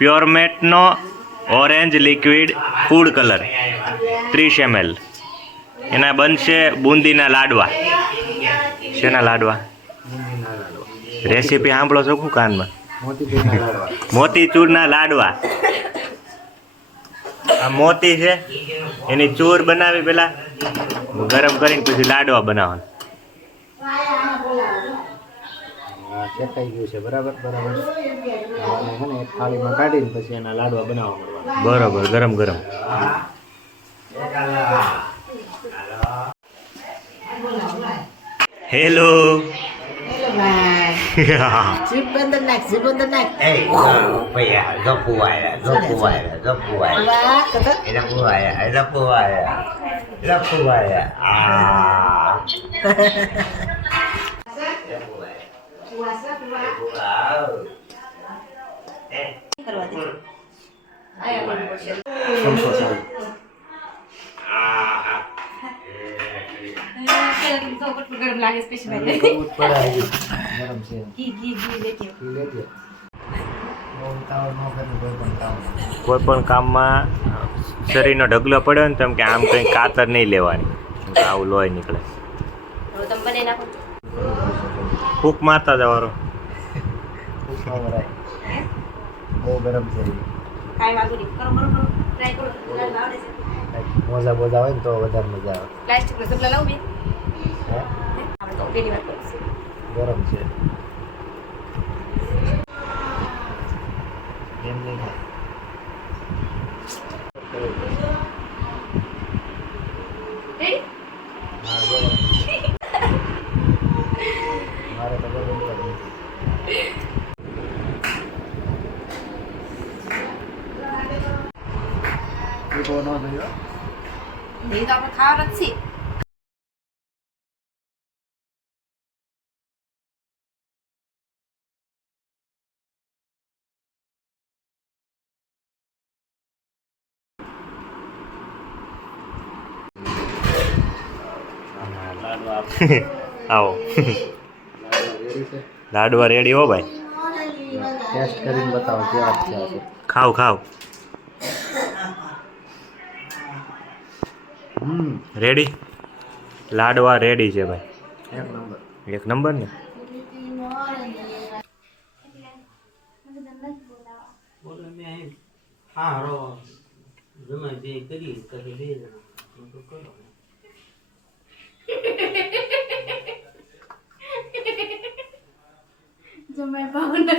પ્યોરમેટનો orange liquid food colour 30 ml. એના બનશે બુંદીના લાડવા. શેના લાડવા? રેસીપી સાંભળો છો શું કાનમાં? મોતીચૂરના લાડવા. આ મોતી છે એની ચૂર બનાવી પેલા ગરમ કરીને પછી લાડવા બનાવવાના. શેકાઈ ગયું છે બરાબર બરાબર. અને એક થાળીમાં કાઢીને પછી એના લાડવા બનાવવા. બરોબર, ગરમ ગરમ. Hello. Sibunder naik. Bayar, zopuaya. गरम लागे स्पेशल है गरम से घी लेके કોઈ પણ કામમાં શરીરનો ઢગલો પડ્યો ને તેમ કે આમ કંઈ કાતર નહીં લેવાની, આવું લોહી નીકળે. હવે તમે બને નાખો ફૂંક મારતા જવાનો. બહુ ગરમ છે. કાઈ વાગુ નહીં. કરો ટ્રાય કરો. આવડે છે. મોજા હોય ને તો વધારે મજા આવે. પ્લાસ્ટિક નો સપલા લાવું બે. હે? આપણે તો પેલી વાર કરીશું. ગરમ છે. એમ નહીં થાય. રેડી? મારે તો ગરમ નથી. એ તો ન થયો. એ તો આપણે ખાવાનું જ છે. આવો. લાડવા રેડી હો ભાઈ. ટેસ્ટ કરીને બતાવો કેવા છે. ખાવ. રેડી? લાડવા રેડી છે ભાઈ. એક નંબર ને. જો મેં ભાવનગર